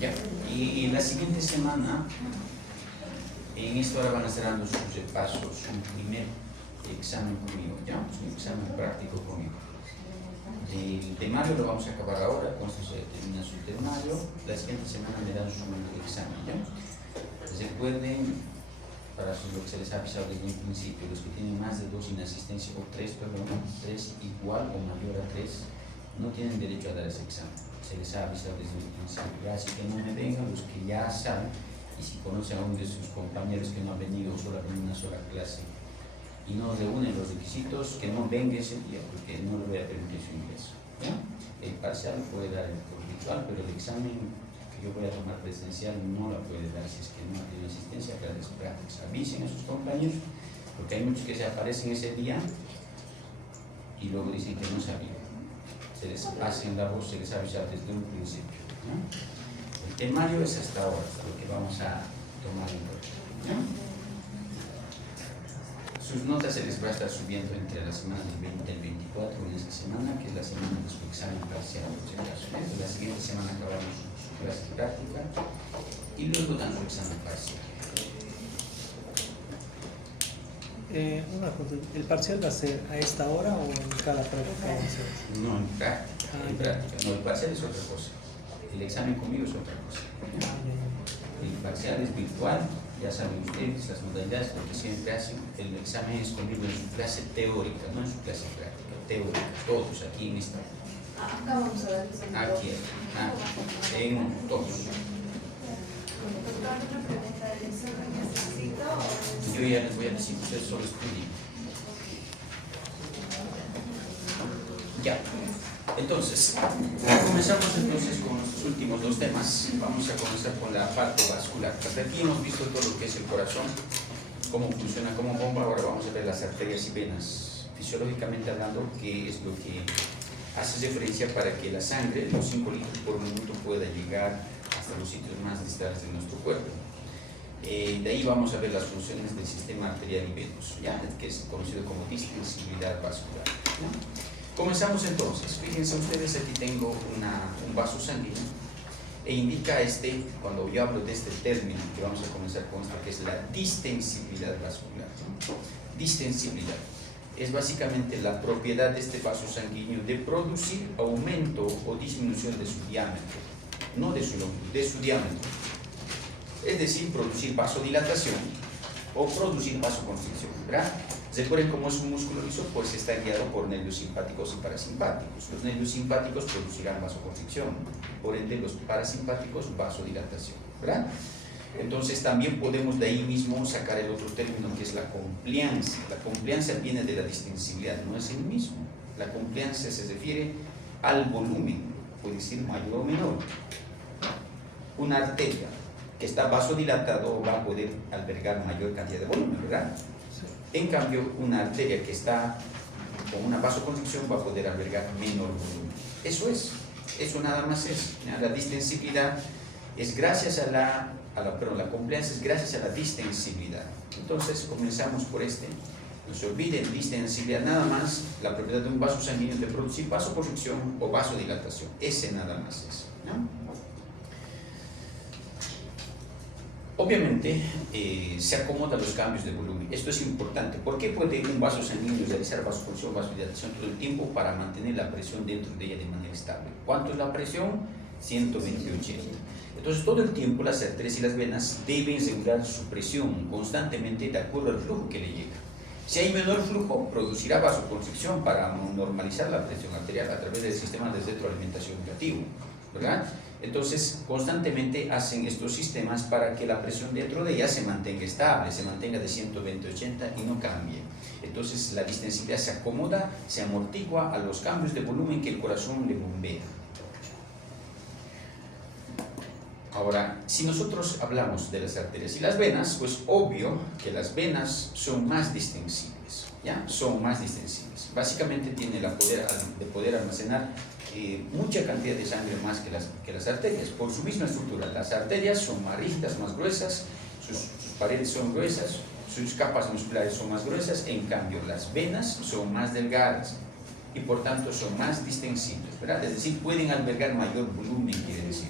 Ya, y la siguiente semana, en esto ahora van a ser dando sus pasos, un primer examen conmigo, ¿ya? Un examen práctico conmigo. El temario lo vamos a acabar ahora, entonces se termina su temario. La siguiente semana me dan su examen, ¿ya? Recuerden, para lo que se les ha avisado desde un principio, los que tienen más de 2 inasistencia, o 3 igual o mayor a 3, no tienen derecho a dar ese examen. Se les ha avisado desde un principio, así que no me vengan los que ya saben, y si conocen a uno de sus compañeros que no ha venido solo a una sola clase y no reúnen los requisitos, que no venga ese día, porque no le voy a permitir su ingreso, ¿ya? El parcial puede dar el virtual, pero el examen que yo voy a tomar presencial no la puede dar si es que no tiene asistencia a clases prácticas. Avisen a sus compañeros, porque hay muchos que se aparecen ese día y luego dicen que no sabían. Se les hacen la voz, se les avisa desde un principio, ¿no? El temario es hasta ahora, hasta lo que vamos a tomar en cuenta, ¿no? Sus notas se les va a estar subiendo entre las semanas del 20 al 24 en esta semana, que es la semana de su examen parcial, por si acaso. La siguiente semana acabamos su clase práctica y luego dan su examen parcial. Una cosa, ¿el parcial va a ser a esta hora o en cada práctica? No, en práctica, en práctica. No, el parcial es otra cosa. El examen conmigo es otra cosa. El parcial es virtual, ya saben ustedes las modalidades, lo que siempre hacen. El examen es conmigo en su clase teórica, no en su clase práctica, teórica. Todos aquí en esta. Acá vamos a ver. Aquí, en todos. Yo ya les voy a decir, ustedes solo estudien. Ya. Entonces, comenzamos entonces con los últimos 2 temas. Vamos a comenzar con la parte vascular. Hasta aquí hemos visto todo lo que es el corazón, cómo funciona como bomba. Ahora vamos a ver las arterias y venas. Fisiológicamente hablando, qué es lo que hace referencia para que la sangre, los 5 litros por minuto, pueda llegar hasta los sitios más distales de nuestro cuerpo. De ahí vamos a ver las funciones del sistema arterial y venoso, ¿ya? Que es conocido como distensibilidad vascular, ¿ya? Comenzamos entonces. Fíjense ustedes, aquí tengo un vaso sanguíneo e indica cuando yo hablo de este término que vamos a comenzar con esto, que es la distensibilidad vascular, ¿no? Distensibilidad es básicamente la propiedad de este vaso sanguíneo de producir aumento o disminución de su diámetro, no de su longitud, de su diámetro. Es decir, producir vasodilatación o producir vasoconstricción, ¿verdad? Recuerden cómo es un músculo liso, pues está guiado por nervios simpáticos y parasimpáticos. Los nervios simpáticos producirán vasoconstricción, por ende los parasimpáticos vasodilatación, ¿verdad? Entonces también podemos de ahí mismo sacar el otro término que es la compliancia. La compliancia viene de la distensibilidad, no es el mismo. La compliancia se refiere al volumen, puede ser mayor o menor. Una arteria que está vasodilatado va a poder albergar mayor cantidad de volumen, ¿verdad? En cambio, una arteria que está con una vasoconstricción va a poder albergar menor volumen. Eso nada más es. La distensibilidad es gracias a la compliancia es gracias a la distensibilidad. Entonces, comenzamos por No se olviden, distensibilidad nada más, la propiedad de un vaso sanguíneo de producir vasoconstricción o vasodilatación. Ese nada más es, ¿no? Obviamente se acomoda a los cambios de volumen. Esto es importante. ¿Por qué puede un vaso sanguíneo realizar vasoconstricción o vasodilatación todo el tiempo? Para mantener la presión dentro de ella de manera estable. ¿Cuánto es la presión? 120/80. Entonces todo el tiempo las arterias y las venas deben regular su presión constantemente de acuerdo al flujo que le llega. Si hay menor flujo, producirá vasoconstricción para normalizar la presión arterial a través del sistema de retroalimentación negativo, ¿verdad? Entonces, constantemente hacen estos sistemas para que la presión dentro de ella se mantenga estable, se mantenga de 120/80 y no cambie. Entonces, la distensibilidad se acomoda, se amortigua a los cambios de volumen que el corazón le bombea. Ahora, si nosotros hablamos de las arterias y las venas, pues obvio que las venas son más distensibles, ¿ya? Son más distensibles. Básicamente tienen el poder de poder almacenar mucha cantidad de sangre más que las arterias, por su misma estructura. Las arterias son más rígidas, más gruesas, sus paredes son gruesas, sus capas musculares son más gruesas, en cambio las venas son más delgadas y por tanto son más distensibles, ¿verdad? Es decir, pueden albergar mayor volumen, quiere decir.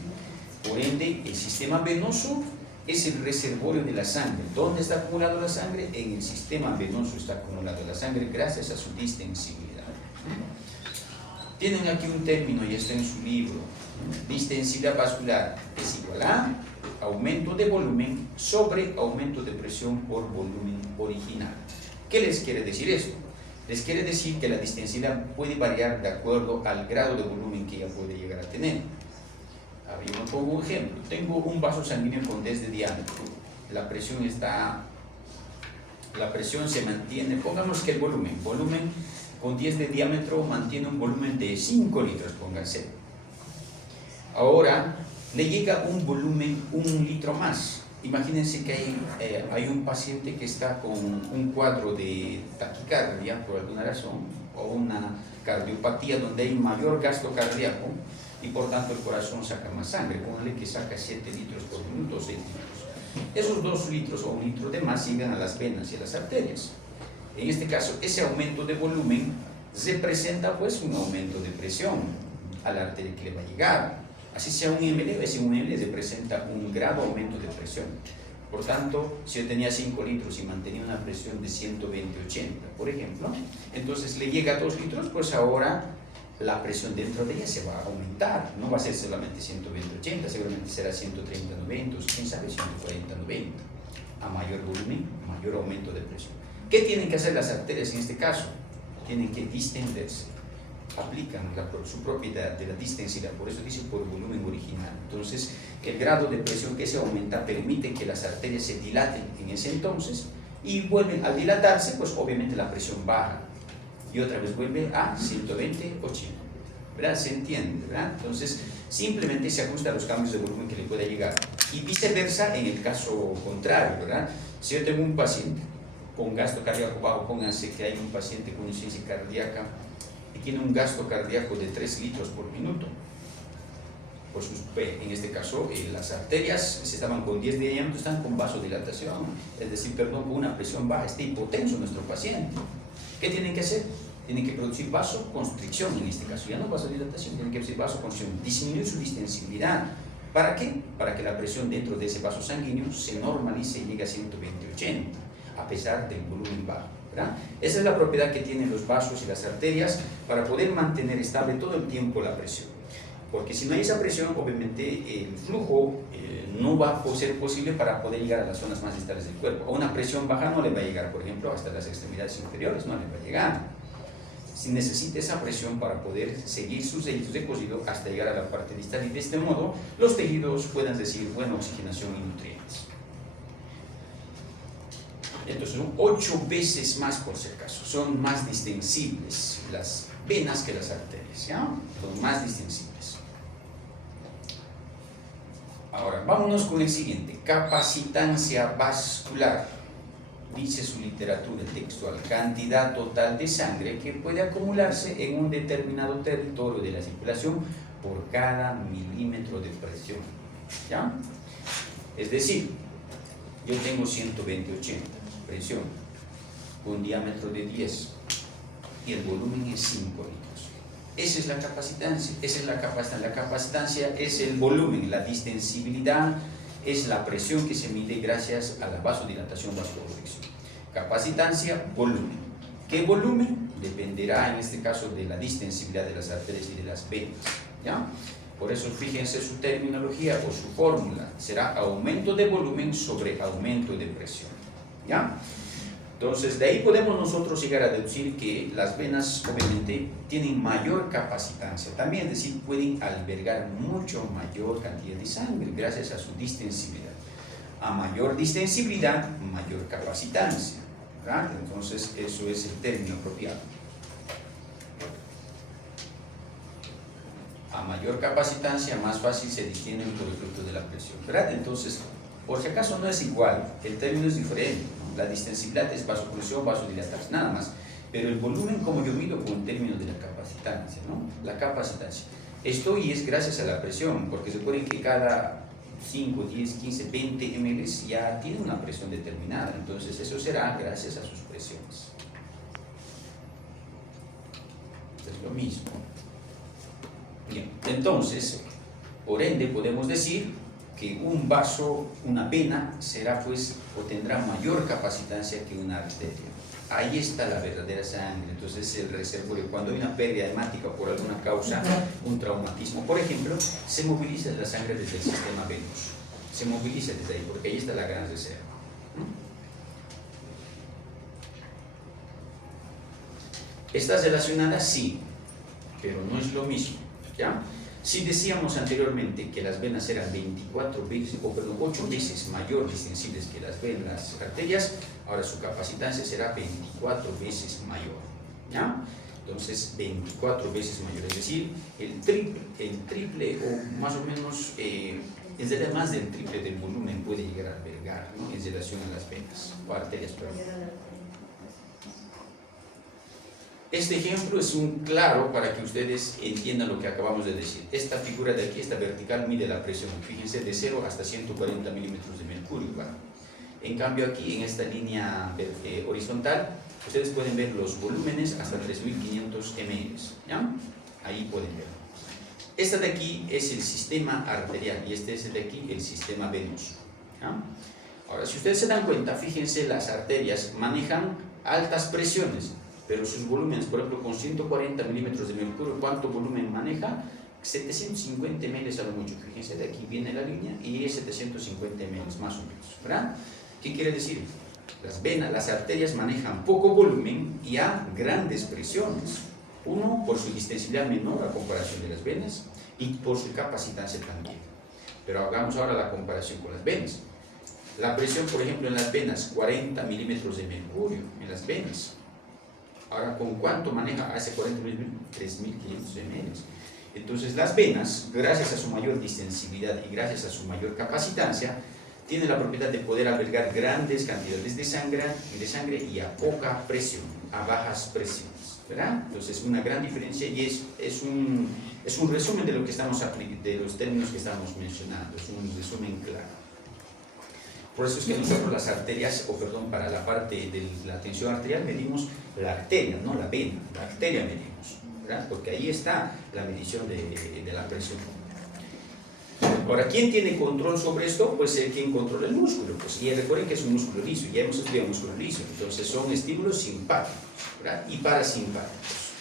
Por ende, el sistema venoso es el reservorio de la sangre. ¿Dónde está acumulado la sangre? En el sistema venoso está acumulada la sangre gracias a su distensibilidad. Tienen aquí un término y está en su libro. Distensibilidad vascular es igual a aumento de volumen sobre aumento de presión por volumen original. ¿Qué les quiere decir esto? Les quiere decir que la distensibilidad puede variar de acuerdo al grado de volumen que ella puede llegar a tener. A ver, yo me pongo un ejemplo. Tengo un vaso sanguíneo con 10 de diámetro. La presión se mantiene, pongamos que el volumen con 10 de diámetro mantiene un volumen de 5 litros, pónganse. Ahora le llega un volumen 1 litro más. Imagínense que hay un paciente que está con un cuadro de taquicardia por alguna razón o una cardiopatía donde hay mayor gasto cardíaco y por tanto el corazón saca más sangre. Pónganle que saca 7 litros por minuto, 6 litros. Esos 2 litros o 1 litro de más llegan a las venas y a las arterias. En este caso, ese aumento de volumen representa pues un aumento de presión a la arteria que le va a llegar. Así sea un ml, ese 1 ml representa un grado aumento de presión. Por tanto, si yo tenía 5 litros y mantenía una presión de 120-80, por ejemplo, entonces le llega a 2 litros, pues ahora la presión dentro de ella se va a aumentar. No va a ser solamente 120-80, seguramente será 130-90, quién sabe, 140-90. A mayor volumen, mayor aumento de presión. ¿Qué tienen que hacer las arterias en este caso? Tienen que distenderse. Aplican su propiedad de la distensidad, por eso dice por volumen original. Entonces, el grado de presión que se aumenta permite que las arterias se dilaten en ese entonces y vuelven al dilatarse, pues obviamente la presión baja y otra vez vuelve a 120-80. ¿Verdad? ¿Se entiende? ¿Verdad? Entonces, simplemente se ajusta a los cambios de volumen que le pueda llegar y viceversa en el caso contrario, ¿verdad? Si yo tengo un paciente con gasto cardíaco bajo, pónganse que hay un paciente con insuficiencia cardíaca y tiene un gasto cardíaco de 3 litros por minuto. Pues en este caso, las arterias, si estaban con 10 de diámetro, están con vasodilatación, es decir, perdón, con una presión baja, está hipotenso nuestro paciente. ¿Qué tienen que hacer? Tienen que producir vasoconstricción, en este caso, ya no vasodilatación, tienen que producir vasoconstricción, disminuir su distensibilidad. ¿Para qué? Para que la presión dentro de ese vaso sanguíneo se normalice y llegue a 120-80, a pesar del volumen bajo. ¿Verdad? Esa es la propiedad que tienen los vasos y las arterias para poder mantener estable todo el tiempo la presión. Porque si no hay esa presión, obviamente el flujo no va a ser posible para poder llegar a las zonas más distales del cuerpo. A una presión baja no le va a llegar, por ejemplo, hasta las extremidades inferiores, no le va a llegar. Si necesita esa presión para poder seguir sus tejidos de cosido hasta llegar a la parte distal y de este modo los tejidos puedan recibir buena oxigenación y nutrientes. Entonces son 8 veces más, por si acaso, son más distensibles las venas que las arterias, ¿ya? Son más distensibles. Ahora, vámonos con el siguiente, capacitancia vascular. Dice su literatura textual, cantidad total de sangre que puede acumularse en un determinado territorio de la circulación por cada milímetro de presión, ¿ya? Es decir, yo tengo 120-80 presión con diámetro de 10 y el volumen es 5 litros. Esa es la capacitancia, esa es la capacitancia. La capacitancia es el volumen, la distensibilidad es la presión que se mide gracias a la vasodilatación, vasoconstricción. Capacitancia, volumen. ¿Qué volumen? Dependerá en este caso de la distensibilidad de las arterias y de las venas, ¿ya? Por eso fíjense su terminología o su fórmula, será aumento de volumen sobre aumento de presión, ¿ya? Entonces, de ahí podemos nosotros llegar a deducir que las venas obviamente tienen mayor capacitancia, también es decir, pueden albergar mucho mayor cantidad de sangre gracias a su distensibilidad. A mayor distensibilidad, mayor capacitancia, ¿verdad? Entonces, eso es el término apropiado. A mayor capacitancia, más fácil se distienden por efecto de la presión, ¿verdad? Entonces, por si acaso no es igual, el término es diferente, ¿no? La distensibilidad es vasoconstricción, vasodilatación, nada más. Pero el volumen, como yo mido con el término de la capacitancia, ¿no? La capacitancia. Esto y es gracias a la presión, porque se supone que cada 5, 10, 15, 20 ml ya tiene una presión determinada, entonces eso será gracias a sus presiones. Es lo mismo. Bien, entonces, por ende podemos decir que un vaso, una vena, será pues o tendrá mayor capacitancia que una arteria. Ahí está la verdadera sangre. Entonces el reservorio, cuando hay una pérdida hemática por alguna causa, un traumatismo, por ejemplo, se moviliza la sangre desde el sistema venoso. Se moviliza desde ahí, porque ahí está la gran reserva. ¿Está relacionada? Sí, pero no es lo mismo, ¿ya? Si decíamos anteriormente que las venas eran 8 veces mayor distensibles que las arterias, ahora su capacitancia será 24 veces mayor, ¿ya? Entonces, 24 veces mayor, es decir, el triple o más o menos, es de más del triple del volumen puede llegar a albergar, ¿no? En relación a las venas, o arterias, perdón. Este ejemplo es un claro para que ustedes entiendan lo que acabamos de decir. Esta figura de aquí, esta vertical, mide la presión, fíjense, de 0 hasta 140 milímetros de mercurio. ¿Va? En cambio aquí, en esta línea horizontal, ustedes pueden ver los volúmenes hasta 3500 ml. ¿Ya? Ahí pueden ver. Esta de aquí es el sistema arterial y este es el de aquí, el sistema venoso. ¿Ya? Ahora, si ustedes se dan cuenta, fíjense, las arterias manejan altas presiones, pero sus volúmenes, por ejemplo, con 140 milímetros de mercurio, ¿cuánto volumen maneja? 750 ml a lo mucho. Fíjense, de aquí viene la línea y es 750 ml más o menos, ¿verdad? ¿Qué quiere decir? Las venas, las arterias manejan poco volumen y a grandes presiones. Uno, por su distensibilidad menor a comparación de las venas y por su capacitancia también. Pero hagamos ahora la comparación con las venas. La presión, por ejemplo, en las venas, 40 milímetros de mercurio en las venas. Ahora, ¿con cuánto maneja a ese 40 milímetros? 3500 ml. Entonces, las venas, gracias a su mayor distensibilidad y gracias a su mayor capacitancia, tienen la propiedad de poder albergar grandes cantidades de sangre y a poca presión, a bajas presiones, ¿verdad? Entonces, una gran diferencia y es un resumen de lo que estamos de los términos que estamos mencionando, es un resumen claro. Por eso es que nosotros las arterias, para la parte de la tensión arterial medimos la arteria, no la vena, la arteria medimos, ¿verdad? Porque ahí está la medición de la presión. Ahora, ¿quién tiene control sobre esto? Pues quien controla el músculo. Pues, y recuerden que es un músculo liso, ya hemos estudiado músculo liso, entonces son estímulos simpáticos, ¿verdad? Y parasimpáticos.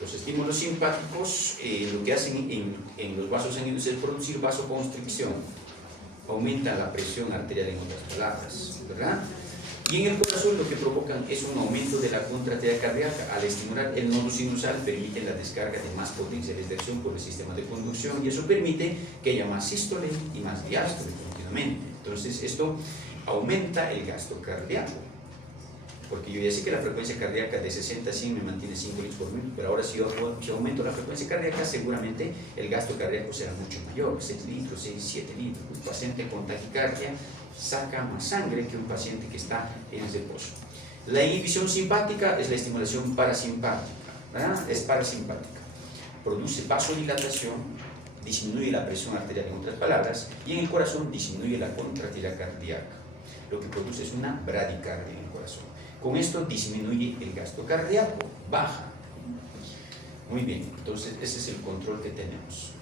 Los estímulos simpáticos lo que hacen en los vasos sanguíneos es producir vasoconstricción. Aumenta la presión arterial, en otras palabras, ¿verdad? Y en el corazón lo que provocan es un aumento de la contractilidad cardíaca. Al estimular el nodo sinusal permite la descarga de más potenciales de acción por el sistema de conducción y eso permite que haya más sístole y más diástole continuamente. Entonces esto aumenta el gasto cardíaco. Porque yo ya sé que la frecuencia cardíaca de 60 a 100 me mantiene 5 litros por minuto, pero ahora si aumento la frecuencia cardíaca, seguramente el gasto cardíaco será mucho mayor, 6 litros, 6, 7 litros. Un paciente con taquicardia saca más sangre que un paciente que está en reposo. La inhibición simpática es la estimulación parasimpática, ¿verdad? Es parasimpática. Produce vasodilatación, disminuye la presión arterial, en otras palabras, y en el corazón disminuye la contractilidad cardíaca. Lo que produce es una bradicardia en el corazón. Con esto disminuye el gasto cardíaco, baja. Muy bien, entonces ese es el control que tenemos.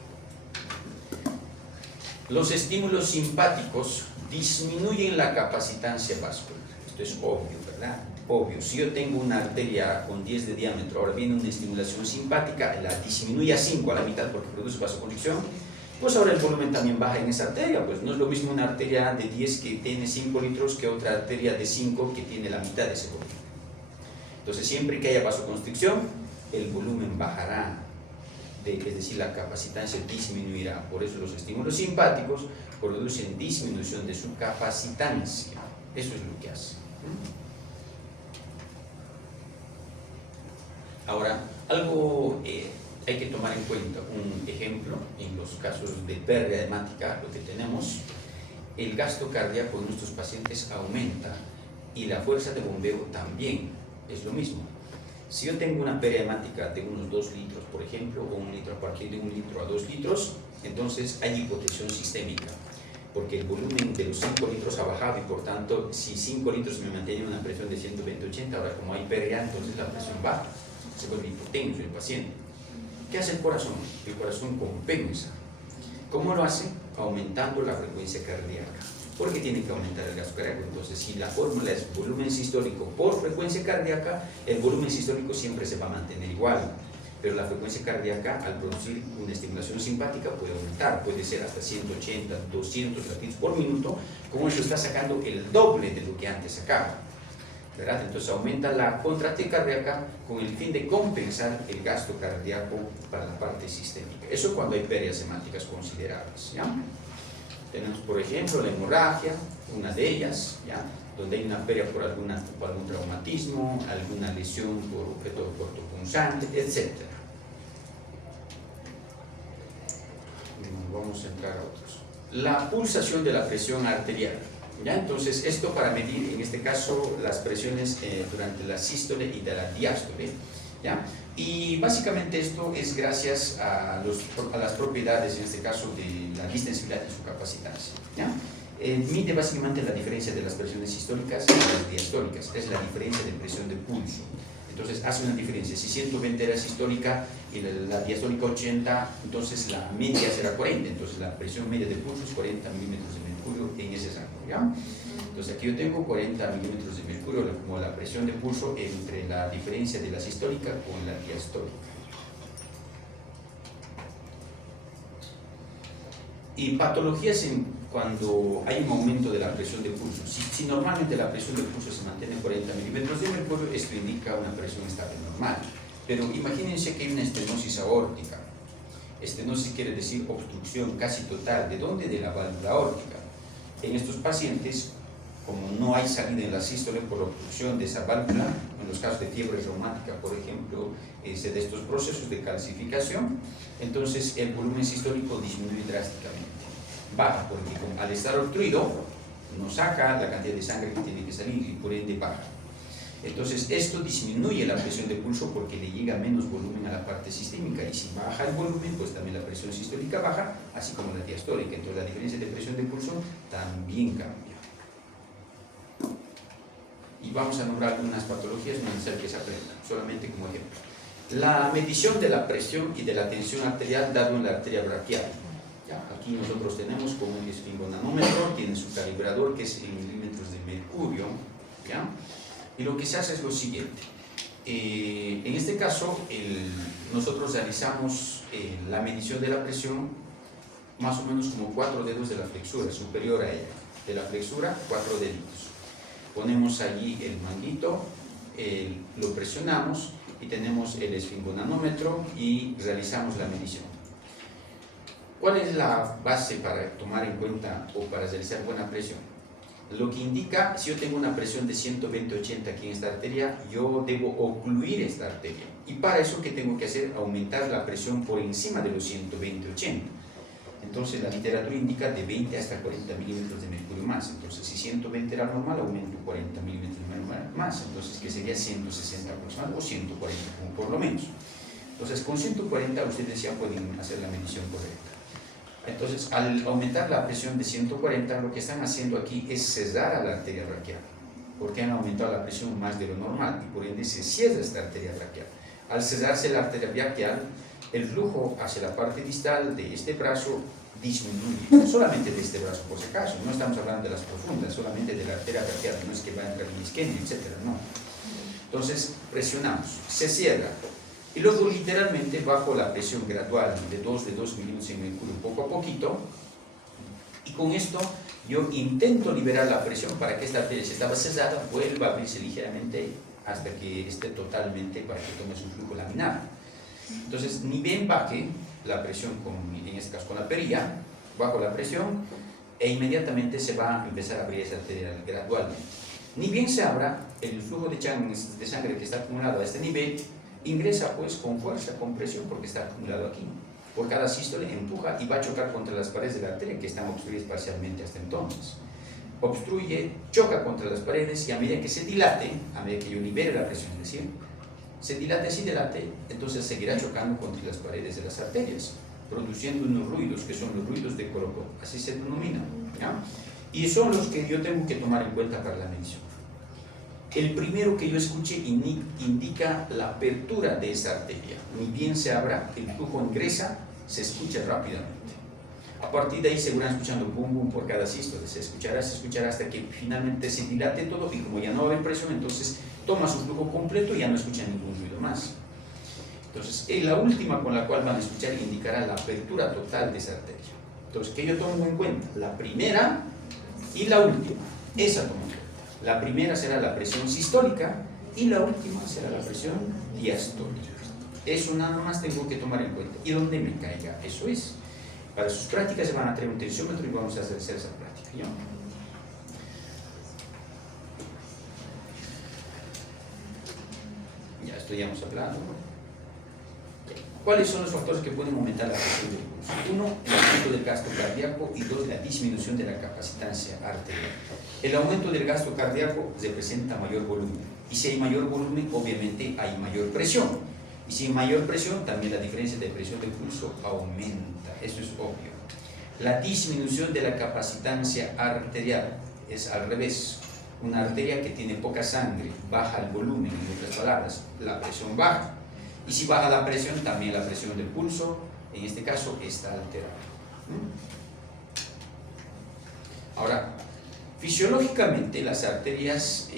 Los estímulos simpáticos disminuyen la capacitancia vascular. Esto es obvio, ¿verdad? Obvio. Si yo tengo una arteria con 10 de diámetro, ahora viene una estimulación simpática, la disminuye a 5, a la mitad, porque produce vasoconstricción, pues ahora el volumen también baja en esa arteria. Pues no es lo mismo una arteria de 10 que tiene 5 litros que otra arteria de 5 que tiene la mitad de ese volumen. Entonces, siempre que haya vasoconstricción, el volumen bajará, es decir, la capacitancia disminuirá. Por eso los estímulos simpáticos producen disminución de su capacitancia. Eso es lo que hace. Ahora, algo hay que tomar en cuenta, un ejemplo, en los casos de pérdida hemática, lo que tenemos, el gasto cardíaco de nuestros pacientes aumenta y la fuerza de bombeo también, es lo mismo. Si yo tengo una pérdida hemática de unos 2 litros, por ejemplo, o 1 litro, a partir de 1 litro a 2 litros, entonces hay hipotensión sistémica. porque el volumen de los 5 litros ha bajado y por tanto, si 5 litros me mantiene una presión de 120-80, ahora como hay pérdida, entonces la presión baja, se vuelve hipotenso el paciente. ¿Qué hace el corazón? El corazón compensa. ¿Cómo lo hace? Aumentando la frecuencia cardíaca. ¿Por qué tiene que aumentar el gasto cardíaco? Entonces, si la fórmula es volumen sistólico por frecuencia cardíaca, el volumen sistólico siempre se va a mantener igual. Pero la frecuencia cardíaca, al producir una estimulación simpática, puede aumentar, puede ser hasta 180, 200 latidos por minuto, como eso está sacando el doble de lo que antes sacaba, ¿verdad? Entonces aumenta la contracción cardíaca con el fin de compensar el gasto cardíaco para la parte sistémica. Eso cuando hay pérdidas hemáticas considerables, ¿ya? Tenemos, por ejemplo, la hemorragia, una de ellas, ¿ya? Donde hay una pérdida por algún traumatismo, alguna lesión por objeto cortopunzante, etc. Vamos a entrar a otros. La pulsación de la presión arterial, ¿ya? Entonces, esto para medir, en este caso, las presiones durante la sístole y de la diástole, ¿ya? Y básicamente esto es gracias a las propiedades, en este caso, de la distensibilidad y su capacitancia, ¿ya? Mide básicamente la diferencia de las presiones sistólicas y las diastólicas, es la diferencia de presión de pulso. Entonces hace una diferencia, si 120 era sistólica y la diastólica 80, entonces la media será 40, entonces la presión media de pulso es 40 milímetros de mercurio en ese rango, ¿ya? Entonces aquí yo tengo 40 milímetros de mercurio como la presión de pulso entre la diferencia de la sistólica con la diastólica. Y patologías cuando hay un aumento de la presión de pulso. Si normalmente la presión de pulso se mantiene en 40 milímetros de mercurio, esto indica una presión estable normal. Pero imagínense que hay una estenosis aórtica. Estenosis quiere decir obstrucción casi total. ¿De dónde? De la válvula aórtica. En estos pacientes, como no hay salida en la sístole por obstrucción de esa válvula, en los casos de fiebre reumática, por ejemplo, se da estos procesos de calcificación, entonces el volumen sistólico disminuye drásticamente. Baja porque al estar obstruido no saca la cantidad de sangre que tiene que salir y por ende baja. Entonces esto disminuye la presión de pulso porque le llega menos volumen a la parte sistémica, y si baja el volumen, pues también la presión sistólica baja, así como la diastólica. Entonces la diferencia de presión de pulso también cambia. Y vamos a nombrar algunas patologías, no es necesario que se aprendan, solamente como ejemplo. La medición de la presión y de la tensión arterial dado en la arteria braquial. ¿Ya? Aquí nosotros tenemos como un esfingonanómetro, tiene su calibrador que es en milímetros de mercurio, ¿ya? Y lo que se hace es lo siguiente. En este caso, nosotros realizamos la medición de la presión más o menos como 4 dedos de la flexura, superior a ella. De la flexura, 4 deditos. Ponemos allí el manguito, lo presionamos y tenemos el esfingonanómetro y realizamos la medición. ¿Cuál es la base para tomar en cuenta o para realizar buena presión? Lo que indica, si yo tengo una presión de 120-80 aquí en esta arteria, yo debo ocluir esta arteria. Y para eso, ¿qué tengo que hacer? Aumentar la presión por encima de los 120-80. Entonces la literatura indica de 20 hasta 40 milímetros de mercurio más. Entonces si 120 era normal, aumento 40 milímetros de mercurio más. Entonces que sería 160 aproximadamente o 140 por lo menos. Entonces con 140 ustedes ya pueden hacer la medición correcta. Entonces, al aumentar la presión de 140, lo que están haciendo aquí es cerrar a la arteria braquial, porque han aumentado la presión más de lo normal y por ende se cierra esta arteria braquial. Al cerrarse la arteria braquial, el flujo hacia la parte distal de este brazo disminuye, no solamente de este brazo por si acaso, no estamos hablando de las profundas, solamente de la arteria braquial, no es que va a entrar en isquemia, etc. No. Entonces, presionamos, se cierra. Y luego literalmente bajo la presión gradual de 2 milímetros de mercurio poco a poquito, y con esto yo intento liberar la presión para que esta arteria, si estaba cerrada, vuelva a abrirse ligeramente hasta que esté totalmente, para que tome su flujo laminar. Entonces ni bien baje la presión, en este caso con la perilla, bajo la presión e inmediatamente se va a empezar a abrir esa arteria gradualmente. Ni bien se abra, el flujo de sangre que está acumulado a este nivel ingresa pues con fuerza, con presión, porque está acumulado aquí. Por cada sístole empuja y va a chocar contra las paredes de la arteria que están obstruidas parcialmente hasta entonces. Obstruye, choca contra las paredes y a medida que se dilate, a medida que yo libere la presión, es decir, se dilate, entonces seguirá chocando contra las paredes de las arterias, produciendo unos ruidos que son los ruidos de colocón, así se denominan, ¿ya? Y son los que yo tengo que tomar en cuenta para la medición. El primero que yo escuché indica la apertura de esa arteria, ni bien se abra, el flujo ingresa, se escucha rápidamente. A partir de ahí se van escuchando boom boom por cada sístole, se escuchará hasta que finalmente se dilate todo y como ya no va a haber presión, entonces toma su flujo completo y ya no escucha ningún ruido más. Entonces, la última con la cual van a escuchar indicará la apertura total de esa arteria. Entonces, ¿qué yo tomo en cuenta? La primera y la última, esa tomo en cuenta. La primera será la presión sistólica y la última será la presión diastólica. Eso nada más tengo que tomar en cuenta. Y donde me caiga, eso es. Para sus prácticas se van a traer un tensiómetro y vamos a hacer esa práctica, ¿ya? Ya esto ya hemos hablado, ¿no? ¿Cuáles son los factores que pueden aumentar la presión del pulso? 1, el aumento del gasto cardíaco y 2, la disminución de la capacitancia arterial. El aumento del gasto cardíaco representa mayor volumen y si hay mayor volumen obviamente hay mayor presión y si hay mayor presión también la diferencia de presión del pulso aumenta, eso es obvio. La disminución de la capacitancia arterial es al revés. Una arteria que tiene poca sangre baja el volumen, en otras palabras, la presión baja. Y si baja la presión, también la presión del pulso, en este caso, está alterada. Ahora, fisiológicamente las arterias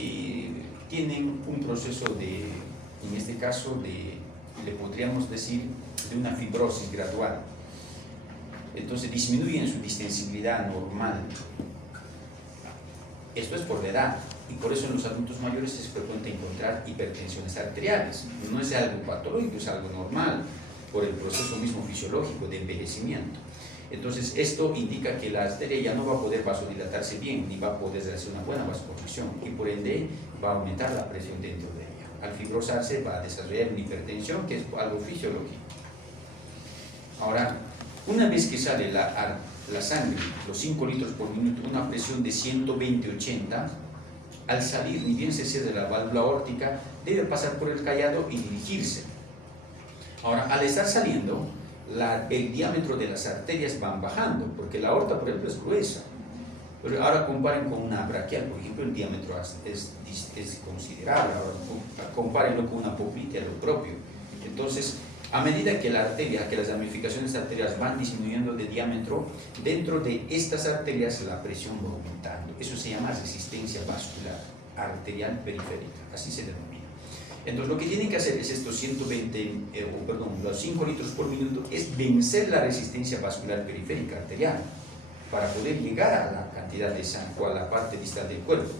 tienen un proceso de, en este caso, le podríamos decir, de una fibrosis gradual. Entonces disminuyen su distensibilidad normal. Esto es por la edad. Y por eso en los adultos mayores es frecuente encontrar hipertensiones arteriales. No es algo patológico, es algo normal por el proceso mismo fisiológico de envejecimiento. Entonces esto indica que la arteria ya no va a poder vasodilatarse bien, ni va a poder hacer una buena vasoconstricción y por ende va a aumentar la presión dentro de ella. Al fibrosarse va a desarrollar una hipertensión que es algo fisiológico. Ahora, una vez que sale la sangre, los 5 litros por minuto, una presión de 120-80, al salir, ni bien se cierra la válvula aórtica, debe pasar por el callado y dirigirse. Ahora, al estar saliendo, el diámetro de las arterias van bajando, porque la aorta, por ejemplo, es gruesa. Pero ahora comparen con una braquial, por ejemplo, el diámetro es considerable. Ahora, compárenlo con una poplitea, lo propio. Entonces, a medida que la arteria, que las ramificaciones arteriales van disminuyendo de diámetro, dentro de estas arterias la presión va aumentando. Eso se llama resistencia vascular arterial periférica, así se denomina. Entonces lo que tienen que hacer es estos los 5 litros por minuto, es vencer la resistencia vascular periférica arterial para poder llegar a la cantidad de sangre o a la parte distal del cuerpo.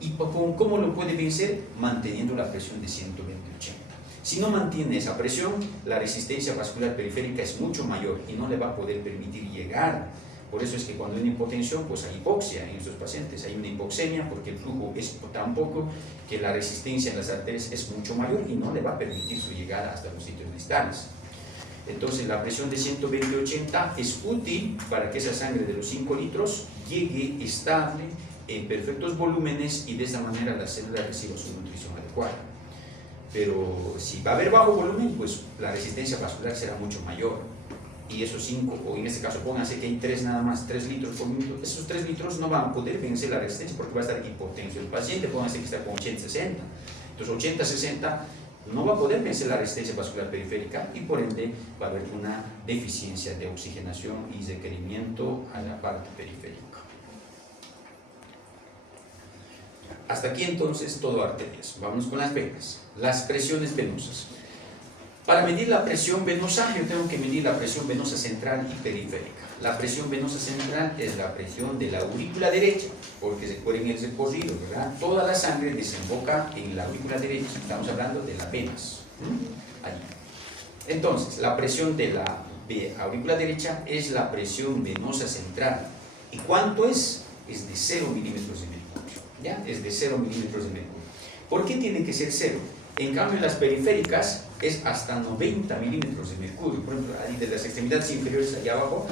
¿Y cómo lo puede vencer? Manteniendo la presión de 120-80. Si no mantiene esa presión, la resistencia vascular periférica es mucho mayor y no le va a poder permitir llegar. Por eso es que cuando hay una hipotensión, pues hay hipoxia en estos pacientes, hay una hipoxemia porque el flujo es tan poco que la resistencia en las arterias es mucho mayor y no le va a permitir su llegada hasta los sitios distales. Entonces la presión de 120-80 es útil para que esa sangre de los 5 litros llegue estable en perfectos volúmenes y de esa manera la célula reciba su nutrición adecuada. Pero si va a haber bajo volumen, pues la resistencia vascular será mucho mayor. Y esos 5, o en este caso pónganse que hay 3 nada más, 3 litros por minuto, esos 3 litros no van a poder vencer la resistencia porque va a estar hipotenso el paciente, pónganse que está con 80-60. Entonces 80-60 no va a poder vencer la resistencia vascular periférica y por ende va a haber una deficiencia de oxigenación y requerimiento a la parte periférica. Hasta aquí entonces todo arterias. Vamos con las venas. Las presiones venosas. Para medir la presión venosa, yo tengo que medir la presión venosa central y periférica. La presión venosa central es la presión de la aurícula derecha, porque recuerden el recorrido, ¿verdad? Toda la sangre desemboca en la aurícula derecha. Estamos hablando de las venas. Allí. Entonces, la presión de la aurícula derecha es la presión venosa central. ¿Y cuánto es? Es de 0 milímetros de mercurio. ¿Ya? Es de 0 milímetros de mercurio. ¿Por qué tiene que ser 0? En cambio, en las periféricas es hasta 90 milímetros de mercurio. Por ejemplo, ahí de las extremidades inferiores allá abajo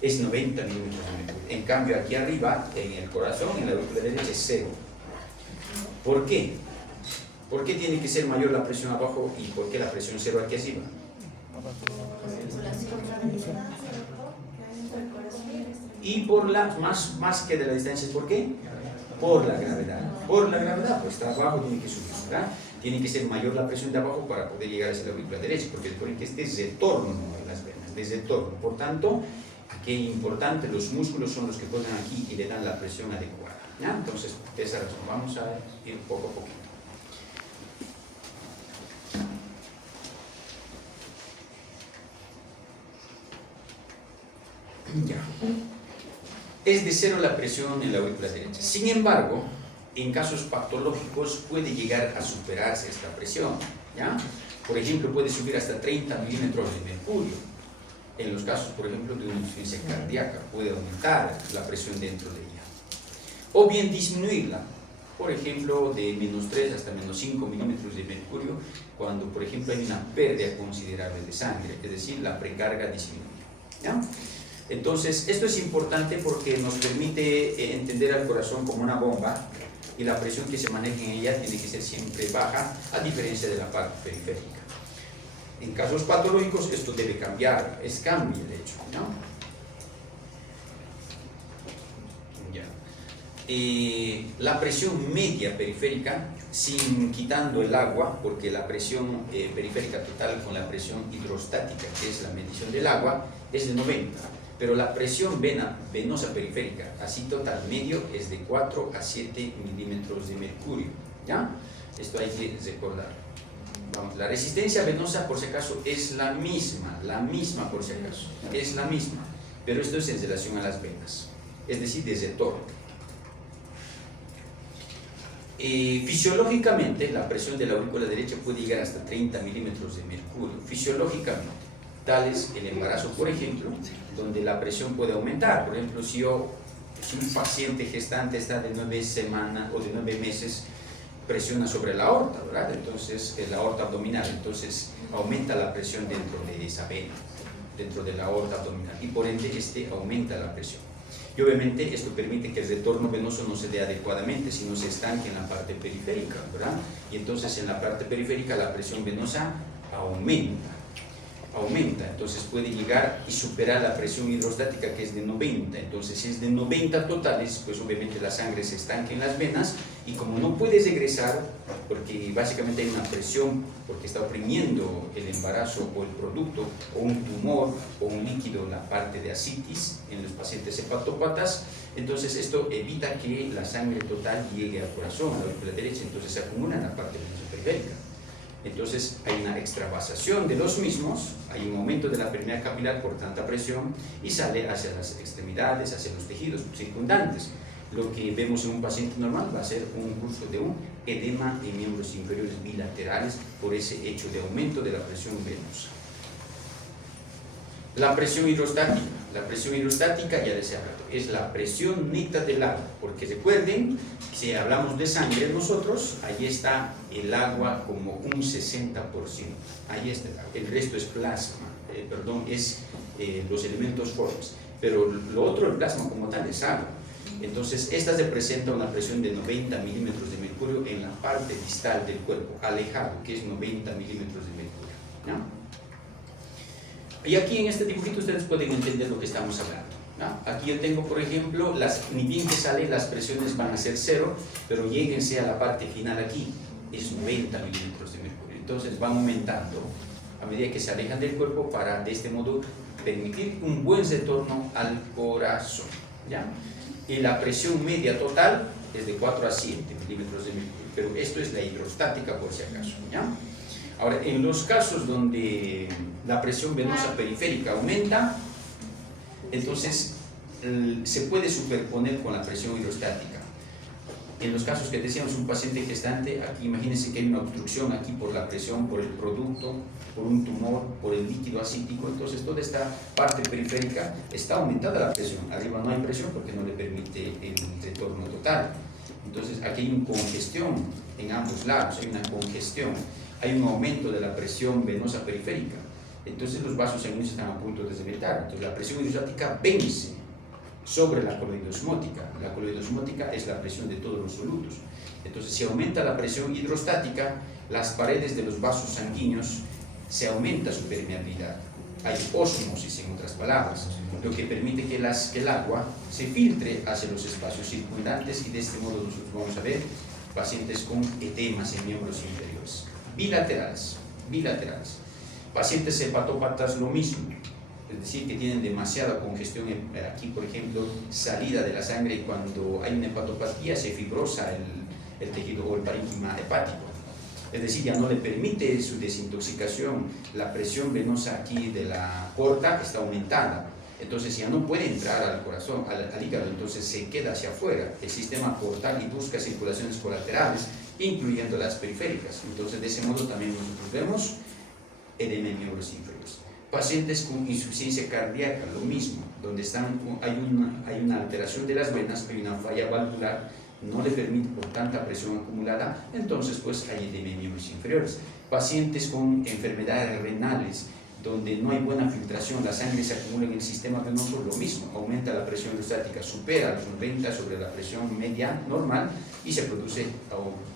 es 90 milímetros de mercurio. En cambio, aquí arriba, en el corazón, en la aurícula derecha, es 0. ¿Por qué? ¿Por qué tiene que ser mayor la presión abajo y por qué la presión 0 aquí arriba? Y por la, más que de la distancia, ¿por qué? Por la gravedad. Por la gravedad, pues está abajo, tiene que subir, ¿verdad? Tiene que ser mayor la presión de abajo para poder llegar hacia la aurícula derecha, porque recuerden que este es retorno en las venas, de retorno. Por tanto, aquí es importante, los músculos son los que ponen aquí y le dan la presión adecuada, ¿ya? Entonces, de esa razón, vamos a ir poco a poquito. Ya. Es de cero la presión en la aurícula derecha. Sin embargo, en casos patológicos puede llegar a superarse esta presión, ¿ya? Por ejemplo, puede subir hasta 30 milímetros de mercurio. En los casos, por ejemplo, de una insuficiencia cardíaca, puede aumentar la presión dentro de ella. O bien disminuirla, por ejemplo, de menos 3 hasta menos 5 milímetros de mercurio, cuando, por ejemplo, hay una pérdida considerable de sangre, es decir, la precarga disminuye, ¿ya? Entonces, esto es importante porque nos permite entender al corazón como una bomba y la presión que se maneja en ella tiene que ser siempre baja, a diferencia de la parte periférica. En casos patológicos esto debe cambiar, es cambio de hecho, ¿no? Ya. La presión media periférica, sin quitando el agua, porque la presión periférica total con la presión hidrostática, que es la medición del agua, es de 90. Pero la presión venosa periférica, así total medio, es de 4 a 7 milímetros de mercurio, ¿ya? Esto hay que recordar. Vamos, la resistencia venosa, por si acaso, es la misma por si acaso, es la misma, pero esto es en relación a las venas, es decir, de retorno. Fisiológicamente, la presión de la aurícula derecha puede llegar hasta 30 milímetros de mercurio, fisiológicamente. Tal es el embarazo, por ejemplo, donde la presión puede aumentar. Por ejemplo, si un paciente gestante está de 9 semanas o de 9 meses, presiona sobre la aorta, ¿verdad? Entonces, la aorta abdominal, entonces aumenta la presión dentro de esa vena, dentro de la aorta abdominal, y por ende aumenta la presión. Y obviamente esto permite que el retorno venoso no se dé adecuadamente, sino se estanque en la parte periférica, ¿verdad? Y entonces en la parte periférica la presión venosa aumenta, entonces puede llegar y superar la presión hidrostática, que es de 90. Entonces si es de 90 totales, pues obviamente la sangre se estanca en las venas y como no puede regresar, porque básicamente hay una presión, porque está oprimiendo el embarazo o el producto, o un tumor o un líquido en la parte de ascitis en los pacientes hepatópatas, entonces esto evita que la sangre total llegue al corazón, a la aurícula derecha, entonces se acumula en la parte venosa periférica. Entonces hay una extravasación de los mismos, hay un aumento de la permeabilidad capilar por tanta presión y sale hacia las extremidades, hacia los tejidos circundantes. Lo que vemos en un paciente normal va a ser un curso de un edema en miembros inferiores bilaterales por ese hecho de aumento de la presión venosa. La presión hidrostática ya les he hablado, es la presión neta del agua, porque recuerden, si hablamos de sangre nosotros, ahí está el agua como un 60%, ahí está, el resto es plasma, es los elementos formes, pero lo otro, el plasma como tal, es agua. Entonces, esta representa una presión de 90 milímetros de mercurio en la parte distal del cuerpo, alejado, que es 90 milímetros de mercurio, ¿no? Y aquí en este dibujito ustedes pueden entender lo que estamos hablando, ¿no? Aquí yo tengo, por ejemplo, ni bien que sale, las presiones van a ser 0, pero lléguense a la parte final aquí, es 90 milímetros de mercurio. Entonces van aumentando a medida que se alejan del cuerpo para de este modo permitir un buen retorno al corazón, ¿ya? Y la presión media total es de 4 a 7 milímetros de mercurio, pero esto es la hidrostática por si acaso, ¿ya? Ahora, en los casos donde la presión venosa periférica aumenta, entonces se puede superponer con la presión hidrostática. En los casos que decíamos, un paciente gestante, aquí imagínense que hay una obstrucción aquí por la presión, por el producto, por un tumor, por el líquido ascítico, entonces toda esta parte periférica está aumentada la presión. Arriba no hay presión porque no le permite el retorno total. Entonces aquí hay una congestión en ambos lados, hay una congestión. Hay un aumento de la presión venosa periférica, entonces los vasos sanguíneos están a punto de reventar, entonces la presión hidrostática vence sobre la coloidosmótica. La coloidosmótica es la presión de todos los solutos, entonces si aumenta la presión hidrostática, las paredes de los vasos sanguíneos se aumenta su permeabilidad. Hay ósmosis, en otras palabras, lo que permite que el agua se filtre hacia los espacios circundantes, y de este modo nosotros vamos a ver pacientes con edemas en miembros inferiores. Bilaterales. Pacientes hepatópatas, lo mismo. Es decir, que tienen demasiada congestión aquí, por ejemplo, salida de la sangre, y cuando hay una hepatopatía se fibrosa el tejido o el parénquima hepático. Es decir, ya no le permite su desintoxicación, la presión venosa aquí de la aorta está aumentada, entonces ya no puede entrar al corazón, al hígado, entonces se queda hacia afuera el sistema portal y busca circulaciones colaterales, incluyendo las periféricas. Entonces, de ese modo también nosotros vemos edema en miembros inferiores. Pacientes con insuficiencia cardíaca, lo mismo, donde hay una alteración de las venas, hay una falla valvular, no le permite por tanta presión acumulada, entonces pues hay edema en miembros inferiores. Pacientes con enfermedades renales, donde no hay buena filtración, la sangre se acumula en el sistema venoso, lo mismo, aumenta la presión hidrostática, supera los 90 sobre la presión media normal, y se produce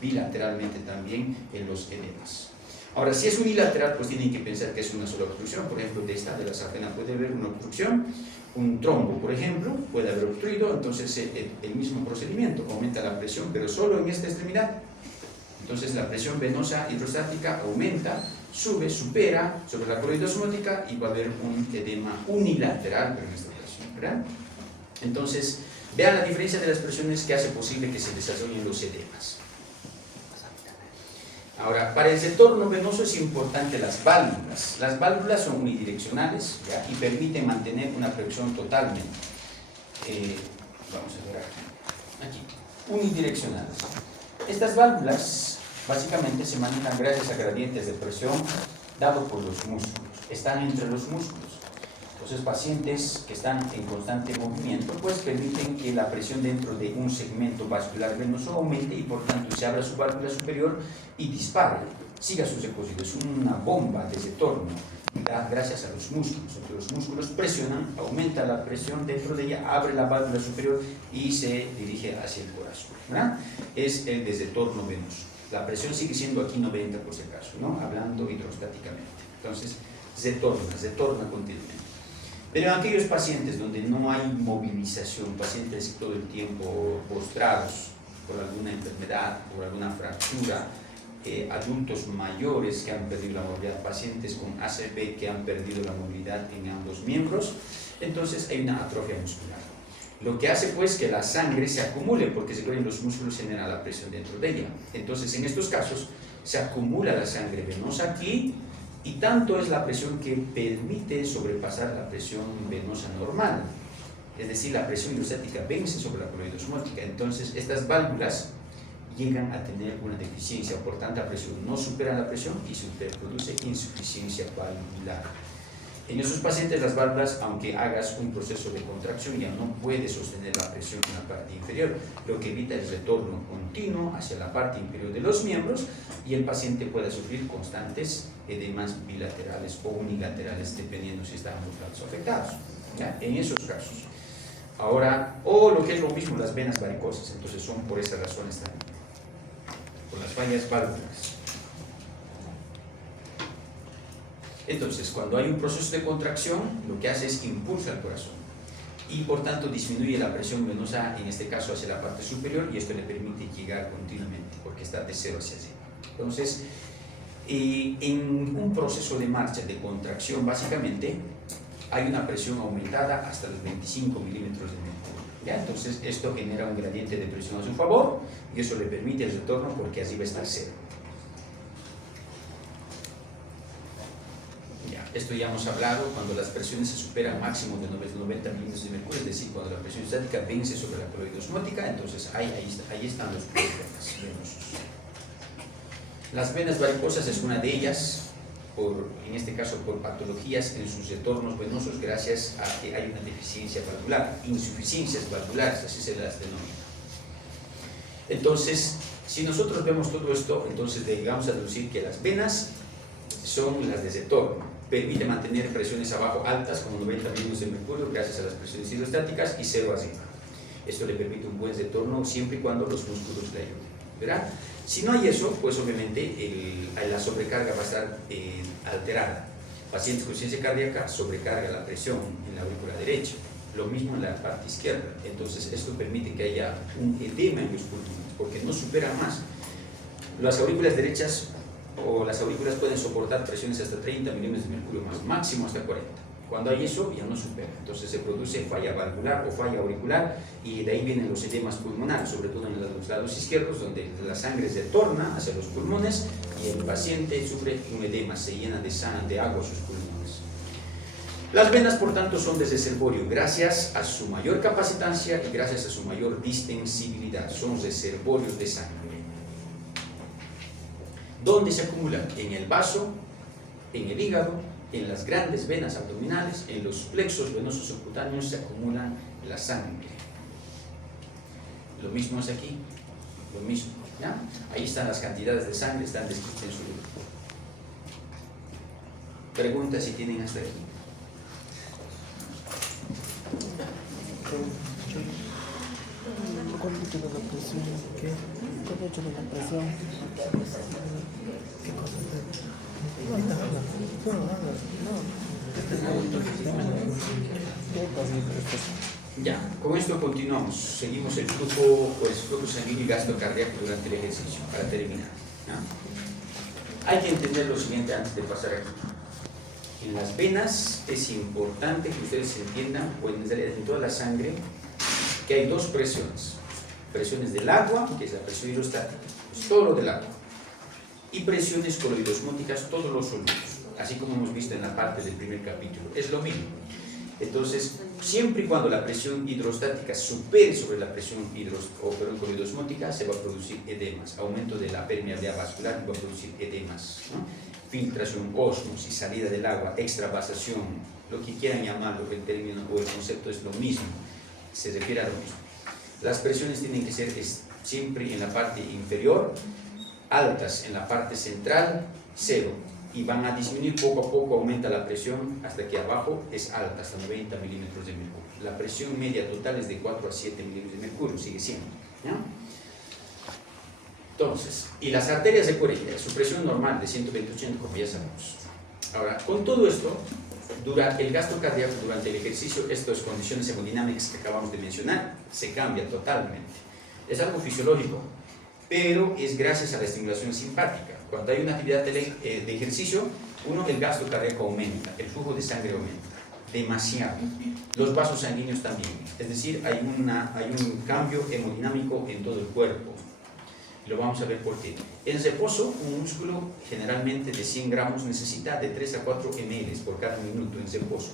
bilateralmente también en los edemas. Ahora, si es unilateral, pues tienen que pensar que es una sola obstrucción. Por ejemplo, de la safena puede haber una obstrucción, un trombo, por ejemplo, puede haber obstruido, entonces el mismo procedimiento, aumenta la presión, pero solo en esta extremidad. Entonces la presión venosa hidrostática aumenta, sube, supera sobre la coroidea osmótica, y va a haber un edema unilateral, pero en esta ocasión, ¿verdad? Entonces, vean la diferencia de las presiones que hace posible que se desarrollen los edemas. Ahora, para el retorno venoso es importante las válvulas. Las válvulas son unidireccionales, ¿ya? Y permiten mantener una presión totalmente. Vamos a ver aquí. Unidireccionales. Estas válvulas básicamente se manejan gracias a gradientes de presión dados por los músculos. Están entre los músculos. Entonces, pacientes que están en constante movimiento, pues permiten que la presión dentro de un segmento vascular venoso aumente, y por tanto se abra su válvula superior y dispare, siga su recorrido. Es una bomba de retorno gracias a los músculos. Entonces, los músculos presionan, aumenta la presión dentro de ella, abre la válvula superior y se dirige hacia el corazón, ¿verdad? Es el desretorno venoso. La presión sigue siendo aquí 90 por si acaso, ¿no? Hablando hidrostáticamente. Entonces, retorna continuamente. Pero en aquellos pacientes donde no hay movilización, pacientes todo el tiempo postrados por alguna enfermedad, por alguna fractura, adultos mayores que han perdido la movilidad, pacientes con ACV que han perdido la movilidad en ambos miembros, entonces hay una atrofia muscular. Lo que hace pues que la sangre se acumule, porque los músculos generan la presión dentro de ella. Entonces, en estos casos se acumula la sangre venosa aquí, y tanto es la presión que permite sobrepasar la presión venosa normal. Es decir, la presión hidrostática vence sobre la coroidea osmótica. Entonces, estas válvulas llegan a tener una deficiencia, por tanta presión no superan la presión y se produce insuficiencia valvular. En esos pacientes, las válvulas, aunque hagas un proceso de contracción, ya no puede sostener la presión en la parte inferior, lo que evita el retorno continuo hacia la parte inferior de los miembros, y el paciente puede sufrir constantes edemas bilaterales o unilaterales, dependiendo si están ambos lados afectados, ¿ya? En esos casos. Ahora, o lo que es lo mismo, las venas varicosas, entonces son por esas razones también, por las fallas válvulas. Entonces, cuando hay un proceso de contracción, lo que hace es que impulsa el corazón y por tanto disminuye la presión venosa, en este caso hacia la parte superior, y esto le permite llegar continuamente porque está de cero hacia arriba. Entonces, en un proceso de marcha de contracción, básicamente hay una presión aumentada hasta los 25 milímetros de mercurio, ¿ya? Entonces, esto genera un gradiente de presión a su favor, y eso le permite el retorno porque arriba está cero. Esto ya hemos hablado cuando las presiones se superan máximo de 90 milímetros de mercurio, es decir, cuando la presión estática vence sobre la coroidea osmótica, entonces ahí están los problemas venosos. Las venas varicosas es una de ellas, en este caso por patologías en sus retornos venosos, gracias a que hay una deficiencia valvular, insuficiencias valvulares, así se las denomina. Entonces, si nosotros vemos todo esto, entonces llegamos a deducir que las venas son las de retorno. Permite mantener presiones abajo altas, como 90 milímetros de mercurio, gracias a las presiones hidrostáticas, y cero arriba. Esto le permite un buen retorno siempre y cuando los músculos le ayuden, ¿verdad? Si no hay eso, pues obviamente la sobrecarga va a estar alterada. Pacientes con insuficiencia cardíaca sobrecarga la presión en la aurícula derecha, lo mismo en la parte izquierda. Entonces esto permite que haya un edema en los pulmones, porque no supera más. Las aurículas derechas o las aurículas pueden soportar presiones hasta 30 milímetros de mercurio más, máximo hasta 40. Cuando hay eso, ya no supera. Entonces se produce falla valvular o falla auricular, y de ahí vienen los edemas pulmonares, sobre todo en los lados izquierdos, donde la sangre se torna hacia los pulmones y el paciente sufre un edema, se llena de agua sus pulmones. Las venas, por tanto, son de reservorio gracias a su mayor capacitancia y gracias a su mayor distensibilidad. Son reservorios de sangre. ¿Dónde se acumulan? En el vaso, en el hígado, en las grandes venas abdominales, en los plexos venosos subcutáneos se acumula la sangre. Lo mismo es aquí, lo mismo, ¿ya? Ahí están las cantidades de sangre, están descritas en su libro. Pregunta si tienen hasta aquí. ¿Cuál es la presión? ¿Qué? ¿Cuál es la presión? ¿Qué cosa? Ya, con esto continuamos. Seguimos el flujo sanguíneo y gasto cardíaco durante el ejercicio, para terminar, ¿ya? Hay que entender lo siguiente antes de pasar aquí. En las venas es importante que ustedes entiendan, o en toda la sangre, que hay dos presiones. Presiones del agua, que es la presión hidrostática, es todo lo del agua, y presiones coloidosmóticas, todos los sólidos, así como hemos visto en la parte del primer capítulo, es lo mismo. Entonces, siempre y cuando la presión hidrostática supere sobre la presión coloidosmótica, se va a producir edemas, aumento de la permeabilidad vascular, va a producir edemas, ¿no? Filtración, ósmosis, salida del agua, extravasación, lo que quieran llamarlo, el término o el concepto es lo mismo, se refiere a lo mismo. Las presiones tienen que ser siempre en la parte inferior, altas en la parte central, 0, y van a disminuir poco a poco, aumenta la presión hasta que abajo es alta, hasta 90 milímetros de mercurio. La presión media total es de 4 a 7 milímetros de mercurio, sigue siendo, ¿ya? Entonces, y las arterias de coronilla, su presión normal de 120-80, como ya sabemos. Ahora, con todo esto, el gasto cardíaco durante el ejercicio, estas condiciones hemodinámicas que acabamos de mencionar, se cambia totalmente. Es algo fisiológico, pero es gracias a la estimulación simpática. Cuando hay una actividad de ejercicio, el gasto cardíaco aumenta, el flujo de sangre aumenta demasiado, los vasos sanguíneos también, es decir, hay un cambio hemodinámico en todo el cuerpo. Lo vamos a ver por qué. En reposo, un músculo generalmente de 100 gramos necesita de 3 a 4 ml por cada minuto en reposo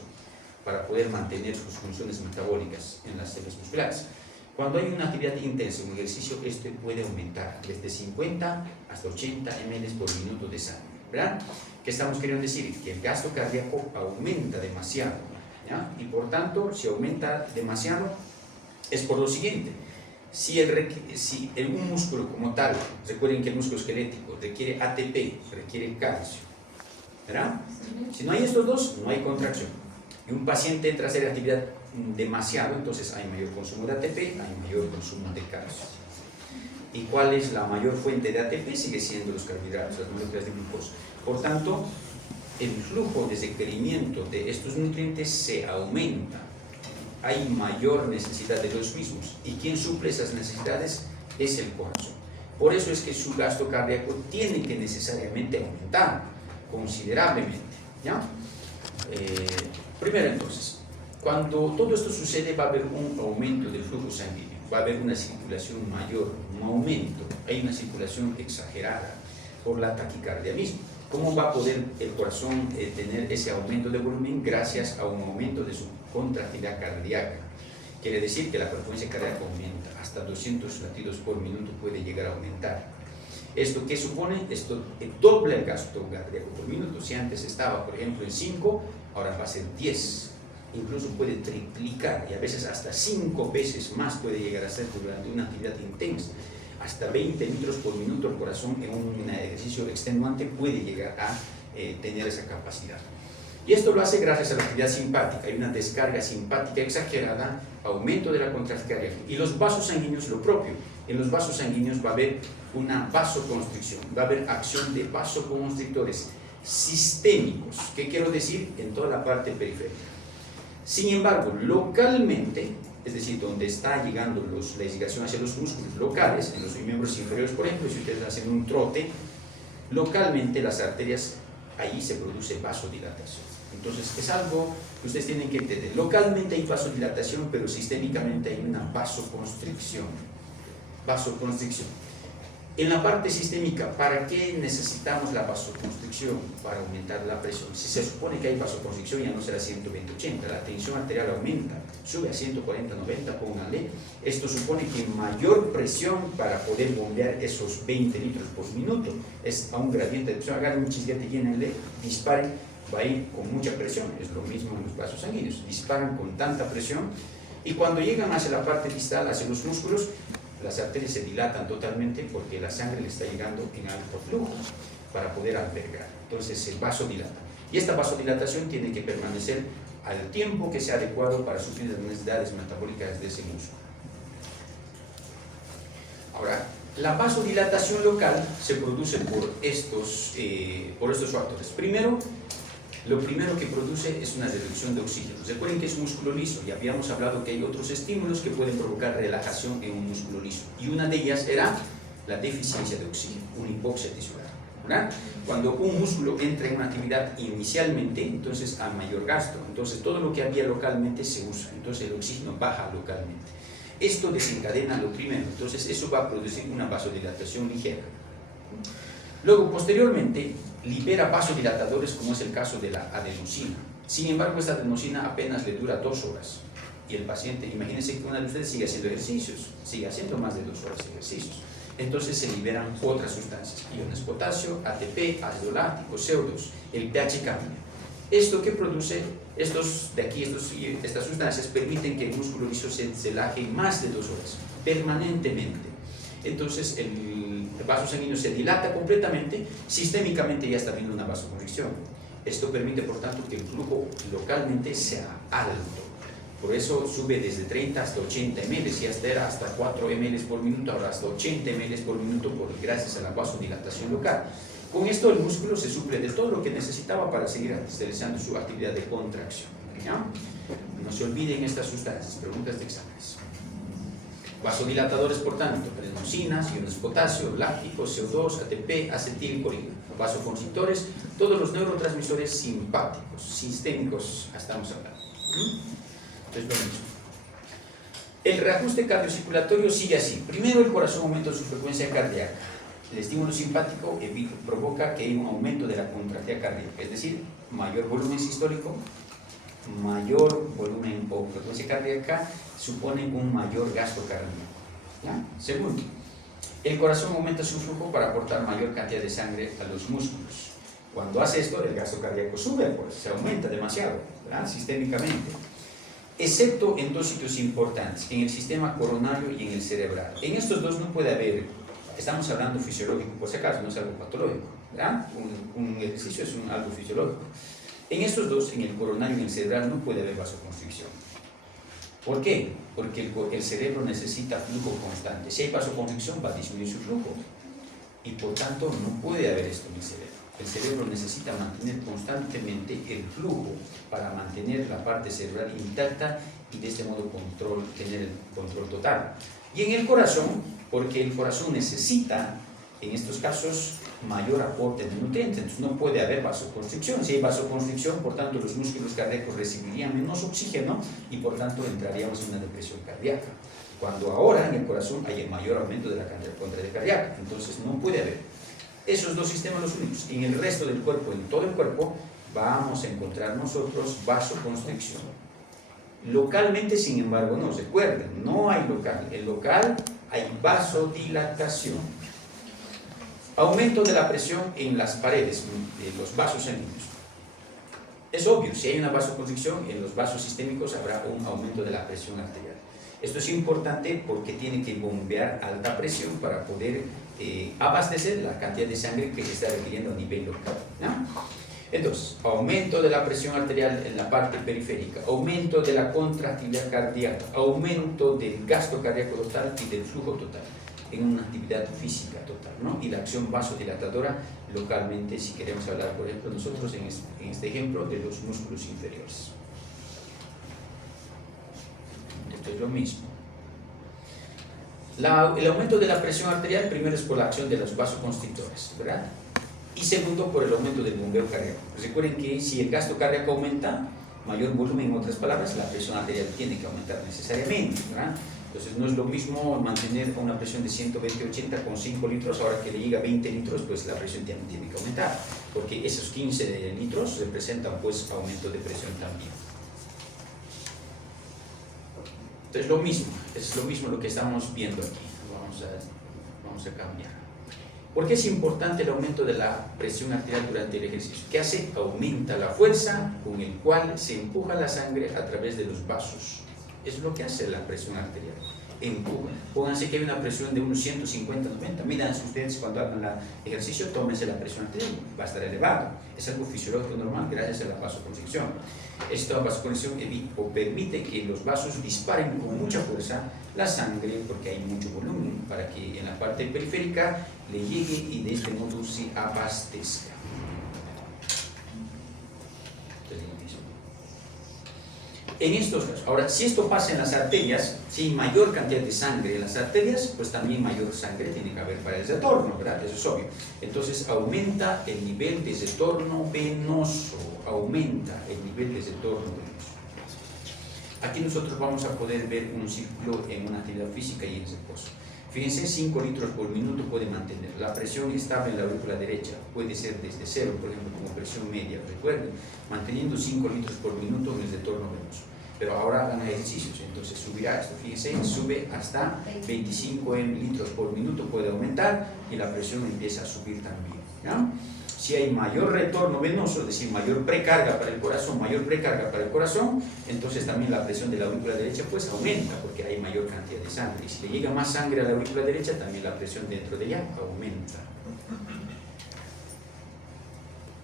para poder mantener sus funciones metabólicas en las células musculares. Cuando hay una actividad intensa, un ejercicio, esto puede aumentar desde 50 hasta 80 ml por minuto de sangre, ¿verdad? ¿Qué estamos queriendo decir? Que el gasto cardíaco aumenta demasiado, ¿ya? Y por tanto, si aumenta demasiado, es por lo siguiente. Si un músculo como tal, recuerden que el músculo esquelético requiere ATP, requiere calcio, ¿verdad? Si no hay estos dos, no hay contracción. Y un paciente entra a hacer actividad demasiado, entonces hay mayor consumo de ATP, hay mayor consumo de calcio. ¿Y cuál es la mayor fuente de ATP? Sigue siendo los carbohidratos, las moléculas de glucosa. Por tanto, el flujo de requerimiento de estos nutrientes se aumenta. Hay mayor necesidad de los mismos. ¿Y quien suple esas necesidades? Es el corazón. Por eso es que su gasto cardíaco tiene que necesariamente aumentar considerablemente, ¿ya? Primero entonces, cuando todo esto sucede va a haber un aumento del flujo sanguíneo, va a haber una circulación mayor, un aumento, hay una circulación exagerada por la taquicardia misma. ¿Cómo va a poder el corazón tener ese aumento de volumen? Gracias a un aumento de su contractilidad cardíaca. Quiere decir que la frecuencia cardíaca aumenta, hasta 200 latidos por minuto puede llegar a aumentar. ¿Esto qué supone? Esto dobla el gasto cardíaco por minuto. Si antes estaba, por ejemplo, en 5, ahora va a ser 10. Incluso puede triplicar y a veces hasta 5 veces más puede llegar a ser durante una actividad intensa. Hasta 20 litros por minuto el corazón en un ejercicio extenuante puede llegar a tener esa capacidad. Y esto lo hace gracias a la actividad simpática. Hay una descarga simpática exagerada, aumento de la contracción cardíaca. Y los vasos sanguíneos lo propio. En los vasos sanguíneos va a haber una vasoconstricción, va a haber acción de vasoconstrictores sistémicos. ¿Qué quiero decir? En toda la parte periférica. Sin embargo, localmente, es decir, donde está llegando la irrigación hacia los músculos locales, en los miembros inferiores, por ejemplo, si ustedes hacen un trote, localmente las arterias, ahí se produce vasodilatación. Entonces, es algo que ustedes tienen que entender. Localmente hay vasodilatación, pero sistémicamente hay una vasoconstricción. Vasoconstricción. En la parte sistémica, ¿para qué necesitamos la vasoconstricción? Para aumentar la presión. Si se supone que hay vasoconstricción, ya no será 120-80, la tensión arterial aumenta, sube a 140-90, pónganle. Esto supone que mayor presión para poder bombear esos 20 litros por minuto. Es a un gradiente de presión, agarren un chisguete, llénenle, disparen, va a ir con mucha presión. Es lo mismo en los vasos sanguíneos, disparan con tanta presión y cuando llegan hacia la parte distal, hacia los músculos, las arterias se dilatan totalmente porque la sangre le está llegando en alto flujo para poder albergar. Entonces el vaso dilata. Y esta vasodilatación tiene que permanecer al tiempo que sea adecuado para suplir las necesidades metabólicas de ese músculo. Ahora, la vasodilatación local se produce por estos factores. Primero, lo primero que produce es una reducción de oxígeno. Recuerden que es un músculo liso y habíamos hablado que hay otros estímulos que pueden provocar relajación en un músculo liso. Y una de ellas era la deficiencia de oxígeno, una hipoxia tisular, ¿verdad? Cuando un músculo entra en una actividad inicialmente, entonces hay mayor gasto. Entonces todo lo que había localmente se usa. Entonces el oxígeno baja localmente. Esto desencadena lo primero. Entonces eso va a producir una vasodilatación ligera. Luego, posteriormente, libera vasodilatadores como es el caso de la adenosina. Sin embargo, esta adenosina apenas le dura 2 horas. Y el paciente, imagínense que una de ustedes sigue haciendo ejercicios, sigue haciendo más de 2 horas de ejercicios. Entonces se liberan otras sustancias, iones potasio, ATP, ácido láctico, CO2, el pH cambia. Esto que produce, estas sustancias permiten que el músculo liso se relaje más de 2 horas, permanentemente. Entonces el vaso sanguíneo se dilata completamente, sistémicamente ya está habiendo una vasoconstricción. Esto permite, por tanto, que el flujo localmente sea alto. Por eso sube desde 30 hasta 80 ml, y hasta era hasta 4 ml por minuto, ahora hasta 80 ml por minuto gracias a la vasodilatación local. Con esto el músculo se suple de todo lo que necesitaba para seguir realizando su actividad de contracción. ¿Ya? No se olviden estas sustancias, preguntas de exámenes. Vasodilatadores, por tanto, adenosinas, iones potasio, lácticos, CO2, ATP, acetilcolina. Vasoconstrictores, todos los neurotransmisores simpáticos, sistémicos, estamos hablando. Entonces, lo mismo. El reajuste cardiocirculatorio sigue así. Primero, el corazón aumenta su frecuencia cardíaca. El estímulo simpático provoca que hay un aumento de la contractilidad cardíaca, es decir, mayor volumen sistólico, mayor volumen o frecuencia cardíaca supone un mayor gasto cardíaco. ¿Ya? Segundo, el corazón aumenta su flujo para aportar mayor cantidad de sangre a los músculos. Cuando hace esto, el gasto cardíaco sube, pues se aumenta demasiado, ¿verdad? Sistémicamente. Excepto en 2 sitios importantes, en el sistema coronario y en el cerebral. En estos dos no puede haber, estamos hablando fisiológico por si acaso, no es algo patológico, ¿verdad? Un ejercicio es algo fisiológico. En estos dos, en el coronario y en el cerebral, no puede haber vasoconstricción. ¿Por qué? Porque el cerebro necesita flujo constante. Si hay vasoconstricción, va a disminuir su flujo. Y por tanto, no puede haber esto en el cerebro. El cerebro necesita mantener constantemente el flujo para mantener la parte cerebral intacta y de este modo tener el control total. Y en el corazón, porque el corazón necesita, en estos casos, mayor aporte de nutrientes, entonces no puede haber vasoconstricción. Si hay vasoconstricción, por tanto los músculos cardíacos recibirían menos oxígeno y por tanto entraríamos en una depresión cardíaca. Cuando ahora en el corazón hay el mayor aumento de la contractilidad cardíaca, entonces no puede haber. Esos dos sistemas los únicos. En el resto del cuerpo, en todo el cuerpo, vamos a encontrar nosotros vasoconstricción. Localmente, sin embargo, no, recuerden, no hay local. En local hay vasodilatación. Aumento de la presión en las paredes de los vasos sanguíneos. Es obvio, si hay una vasoconstricción, en los vasos sistémicos habrá un aumento de la presión arterial. Esto es importante porque tiene que bombear alta presión para poder abastecer la cantidad de sangre que se está requiriendo a nivel local, ¿no? Entonces, aumento de la presión arterial en la parte periférica, aumento de la contractividad cardíaca, aumento del gasto cardíaco total y del flujo total en una actividad física total, ¿no? Y la acción vasodilatadora localmente, si queremos hablar, por ejemplo, nosotros en este ejemplo de los músculos inferiores. Esto es lo mismo. El aumento de la presión arterial primero es por la acción de los vasoconstrictores, ¿verdad? Y segundo, por el aumento del bombeo cardíaco. Recuerden que si el gasto cardíaco aumenta, mayor volumen, en otras palabras, la presión arterial tiene que aumentar necesariamente, ¿verdad? Entonces no es lo mismo mantener una presión de 120-80 con 5 litros, ahora que le llega a 20 litros, pues la presión tiene que aumentar, porque esos 15 litros representan pues aumento de presión también. Entonces lo mismo, es lo mismo lo que estamos viendo aquí. Vamos a cambiar. ¿Por qué es importante el aumento de la presión arterial durante el ejercicio? ¿Qué hace? Aumenta la fuerza con el cual se empuja la sangre a través de los vasos. Es lo que hace la presión arterial. Empuja. Pónganse que hay una presión de unos 150-90. Miren ustedes cuando hagan el ejercicio, tómense la presión arterial. Va a estar elevado. Es algo fisiológico normal gracias a la vasoconstricción. Esta vasoconstricción permite que los vasos disparen con mucha fuerza la sangre porque hay mucho volumen para que en la parte periférica le llegue y de este modo se abastezca. En estos casos, ahora, si esto pasa en las arterias, si hay mayor cantidad de sangre en las arterias, pues también mayor sangre tiene que haber para el retorno, ¿verdad? Eso es obvio. Entonces, aumenta el nivel de retorno venoso, aumenta el nivel de retorno venoso. Aquí nosotros vamos a poder ver un círculo en una actividad física y en reposo. Fíjense, 5 litros por minuto puede mantener. La presión estable en la aurícula derecha puede ser desde 0, por ejemplo, como presión media, recuerden, manteniendo 5 litros por minuto en el retorno venoso. Pero ahora hagan ejercicios, entonces subirá esto, fíjense, sube hasta 25 litros por minuto, puede aumentar y la presión empieza a subir también, ¿ya? Si hay mayor retorno venoso, es decir, mayor precarga para el corazón, entonces también la presión de la aurícula derecha pues aumenta porque hay mayor cantidad de sangre. Y si le llega más sangre a la aurícula derecha, también la presión dentro de ella aumenta.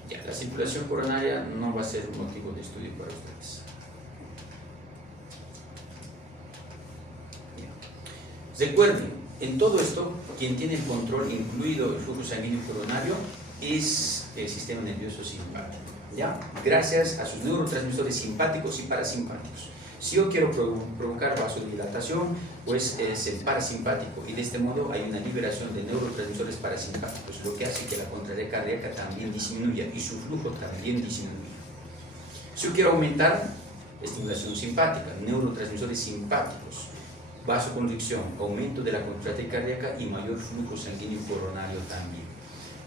Ya, la circulación coronaria no va a ser un motivo de estudio para ustedes. Recuerden, en todo esto, quien tiene el control, incluido el flujo sanguíneo coronario, es el sistema nervioso simpático, ¿ya? Gracias a sus neurotransmisores simpáticos y parasimpáticos. Si yo quiero provocar vasodilatación, pues es el parasimpático y de este modo hay una liberación de neurotransmisores parasimpáticos, lo que hace que la contractilidad cardíaca también disminuya y su flujo también disminuya. Si yo quiero aumentar, estimulación simpática, neurotransmisores simpáticos, vasoconstricción, aumento de la contractilidad cardíaca y mayor flujo sanguíneo coronario también.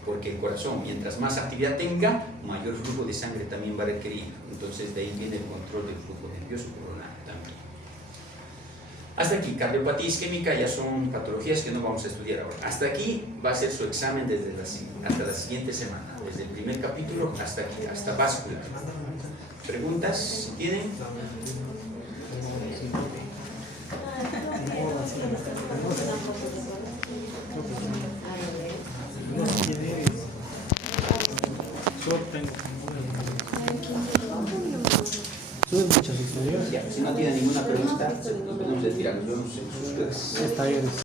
Porque el corazón, mientras más actividad tenga, mayor flujo de sangre también va a requerir. Entonces, de ahí viene el control del flujo nervioso coronario también. Hasta aquí, cardiopatía isquémica ya son patologías que no vamos a estudiar ahora. Hasta aquí va a ser su examen hasta la siguiente semana, desde el primer capítulo hasta aquí, hasta báscula. ¿Preguntas? Si tienen. Sube muchas historias. Si no tienen ninguna pregunta, nos podemos retirar. Nos vemos en sus clases. Talleres.